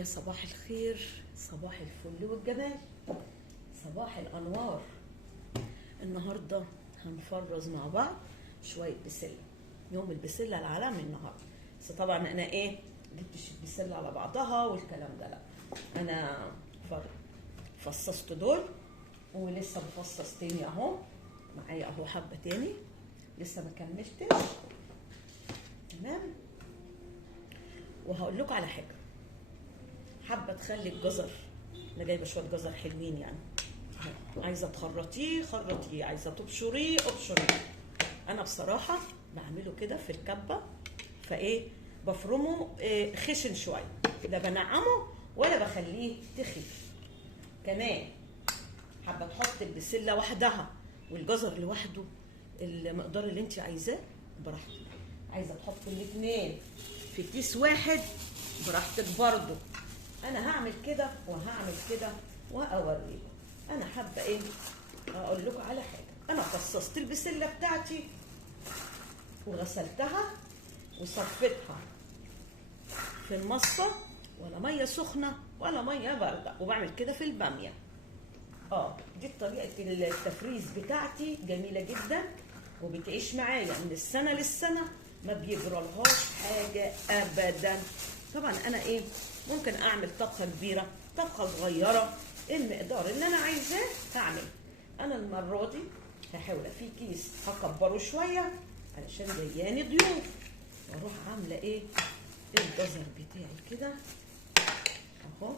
يا صباح الخير، صباح الفل والجمال، صباح الانوار. النهارده هنفرز مع بعض شويه بسله. يوم البسله العالمي النهارده. بس طبعا انا جبتش البسله على بعضها والكلام ده، لا، انا فصصت دول ولسه بفصص تاني اهو، معايا اهو حبه تاني لسه ما كملتش. تمام. وهقول لكم على حاجه، حابه تخلي الجزر، انا جايبه شويه جزر حلوين يعني، عايزه تخرطيه خرطيه، عايزه تبشريه ابشريه. انا بصراحه بعمله كده في الكبه، بفرمه خشن شويه، لا بنعمه ولا بخليه تخيف. كمان حابه تحط البسله وحدها والجزر لوحده، المقدار اللي انت عايزاه براحتك. عايزه تحط الاثنين في كيس واحد براحتك برضو. انا هعمل كده وهعمل كده واوريكم. انا حابه اقول لكم على حاجه. انا فصصت البسله بتاعتي وغسلتها وصفيتها في المصفى، ولا ميه سخنه ولا ميه بارده، وبعمل كده في الباميه. دي طريقه التفريز بتاعتي، جميله جدا وبتعيش معايا من السنه للسنه، ما بيجرالهاش حاجه ابدا. طبعا انا ممكن اعمل طبخه كبيره، طبخه صغيره، المقدار اللي انا عايزاه هعمل. انا المره دي هحاول في كيس هكبره شويه علشان جاياني ضيوف، واروح عامله الجزر بتاعي كده اهو.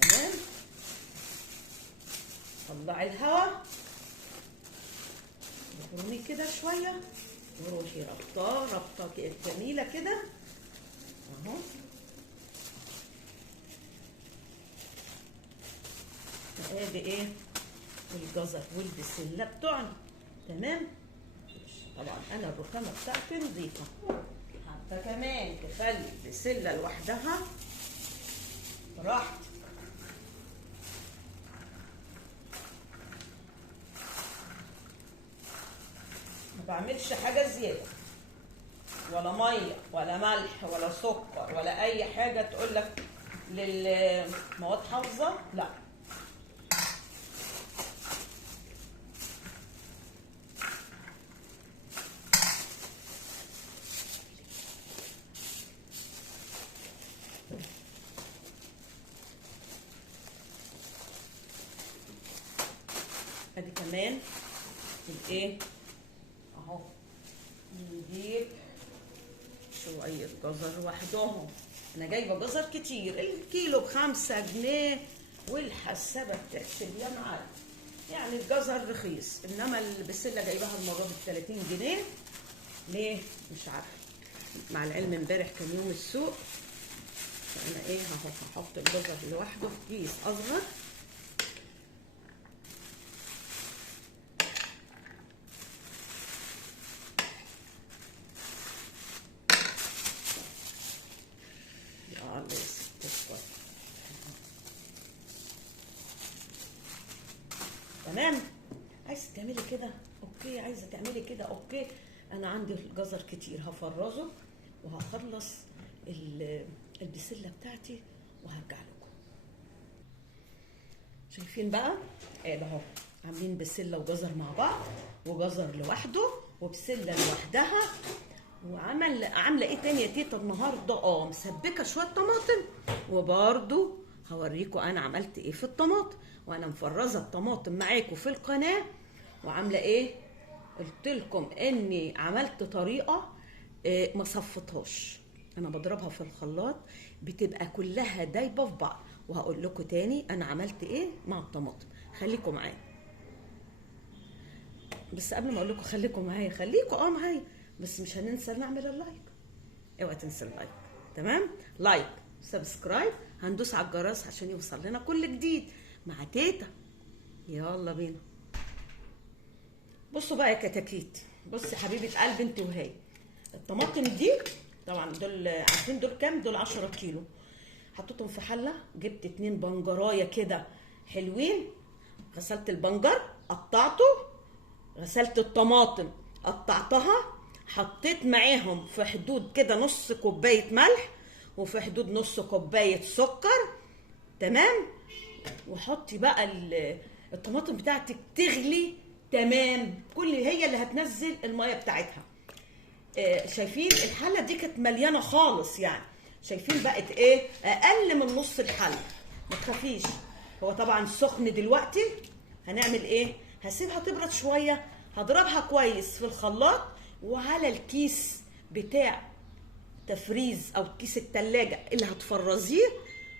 تمام. طلعي الهواء وفرميه كده شويه، وروحي ربطه جميله كده اهو. ادي الجزر والبسله بتوعنا. تمام. طبعا انا الرخامه بتاعتي نظيفه، حتى كمان تخلي البسله لوحدها براحتك. ما بعملش حاجه زياده، ولا ميه ولا ملح ولا سكر ولا اي حاجه تقول لك للمواد حافظه، لا. ادي كمان اهو، نجيب شويه جزر وحدهم. انا جايبه جزر كتير، الكيلو ب5 جنيه والحسابه بتحسب يا معلم، يعني الجزر رخيص، انما البسله جايباها المره ب30 جنيه. ليه؟ مش عارفه، مع العلم امبارح كان يوم السوق، فانا هحط الجزر لوحده في كيس اصغر. تمام. عايزه تعملي كده اوكي، عايزه تعملي كده اوكي. انا عندي الجزر كتير، هفرزه وهخلص البسله بتاعتي وهرجع لكم. شايفين بقى اهو، عاملين بسله وجزر مع بعض، وجزر لوحده وبسله لوحدها. عامله تاني يا تيتا النهارده؟ مسبكه شويه طماطم، وبرده هوريكم انا عملت في الطماطم، وانا مفرزه الطماطم معاكم في القناه. وعامله قلت لكم اني عملت طريقه ما صفتهاش، انا بضربها في الخلاط بتبقى كلها دايبه في بعض. وهقول لكم تاني انا عملت مع الطماطم. خليكم معايا، بس قبل ما اقول لكم خليكم معايا، بس مش هننسى نعمل اللايك. اوعى تنسى اللايك. تمام، لايك سبسكرايب، هندوس على الجرس عشان يوصل لنا كل جديد مع تيتا. يلا بينا. بصوا بقى يا كتاكيت، بصي حبيبه قلبي انت وهي، الطماطم دي طبعا دول عارفين دول كام؟ دول 10 كيلو. حطيتهم في حله، جبت 2 بنجرايه كده حلوين، غسلت البنجر قطعته، غسلت الطماطم قطعتها، حطيت معاهم في حدود كده نص كوبايه ملح وفي حدود نص كوبايه سكر. تمام. وحطي بقى الطماطم بتاعتك تغلي. تمام. كل هي اللي هتنزل الميه بتاعتها. شايفين الحله دي كانت مليانه خالص يعني. شايفين بقت ايه؟ اقل من نص الحله. ما تخافيش، هو طبعا سخن دلوقتي. هنعمل ايه؟ هسيبها تبرد شويه، هضربها كويس في الخلاط وعلى الكيس بتاع تفريز او كيس التلاجة اللي هتفرزيه.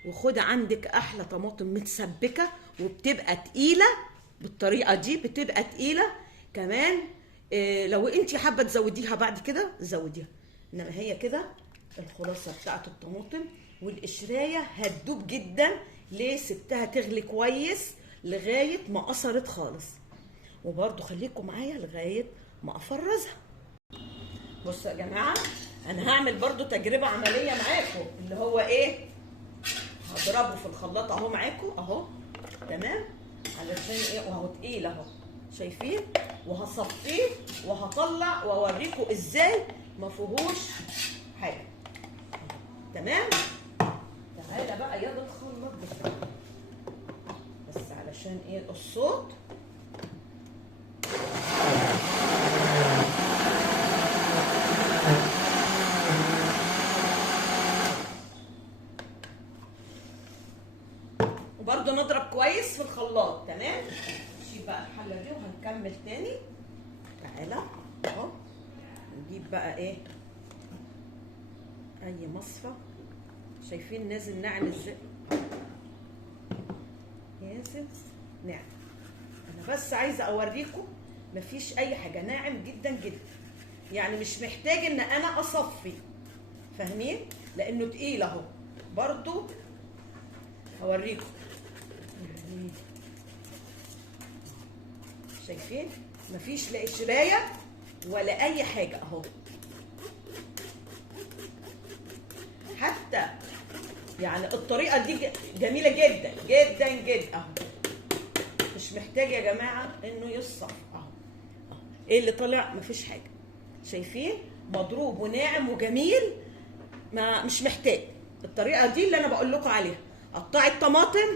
وخدي عندك احلى طماطم متسبكه وبتبقى تقيله بالطريقه دي، بتبقى تقيله كمان. لو انت حابه تزوديها بعد كده زوديها، انما هي كده الخلاصه بتاعت الطماطم. والقشرايه هتدوب جدا. ليه؟ سبتها تغلي كويس لغايه ما قصرت خالص. وبرده خليكم معايا لغايه ما افرزها. بصوا يا جماعه، انا هعمل برده تجربه عمليه معاكم، اللي هو ايه؟ هضربه في الخلاط اهو معاكم اهو. تمام. علشان ايه؟ وهو تقيل اهو، شايفين؟ وهصفيه وهطلع واوريكم ازاي ما فيهوش حاجه. تمام. تعالى بقى يلا الخلاط بتاعنا، بس علشان ايه الصوت. وبرده نضرب كويس في الخلاط. تمام. نشيل بقى الحله دي وهنكمل تاني. تعالى اهو، نجيب بقى ايه؟ اي مصفى. شايفين نازل ناعم ازاي؟ نازل ناعم. انا بس عايزه اوريكم مفيش اي حاجه، ناعم جدا جدا يعني، مش محتاج ان انا اصفي. فاهمين؟ لانه تقيل اهو. برضو هوريكم. شايفين؟ مفيش لا قشرايه ولا اي حاجه اهو. حتى يعني الطريقه دي جميله جدا جدا جدا اهو. مش محتاج يا جماعه انه يصفى اهو. ايه اللي طلع؟ مفيش حاجه. شايفين؟ مضروب وناعم وجميل. ما مش محتاج. الطريقه دي اللي انا بقول لكم عليها. قطعي الطماطم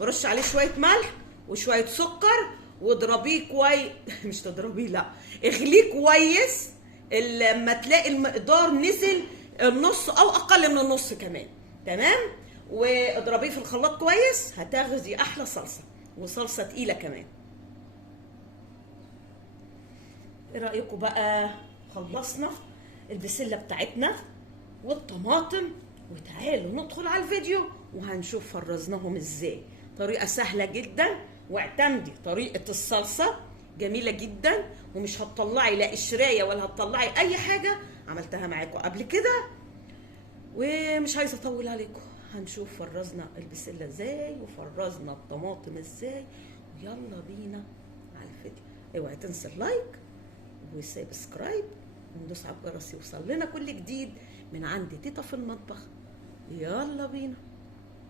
ورش عليه شويه ملح وشويه سكر واضربيه كويس. مش تضربيه، لا، اغليه كويس. لما تلاقي المقدار نزل النص او اقل من النص كمان. تمام. واضربيه في الخلاط كويس، هتاخدي احلى صلصه، وصلصه تقيله كمان. ايه رايكم بقى؟ خلصنا البسله بتاعتنا والطماطم، وتعالوا ندخل على الفيديو وهنشوف فرزناهم ازاي. طريقه سهله جدا، واعتمدي طريقه الصلصه جميله جدا، ومش هتطلعي لا قشرايه ولا هتطلعي اي حاجه. عملتها معاكم قبل كده ومش عايزه اطول عليكم. هنشوف فرزنا البسله ازاي وفرزنا الطماطم ازاي، ويلا بينا على الفيديو. اوعي تنسى اللايك وسبسكرايب وندوس على الجرس يوصل لنا كل جديد من عند تيتا في المطبخ. يلا بينا.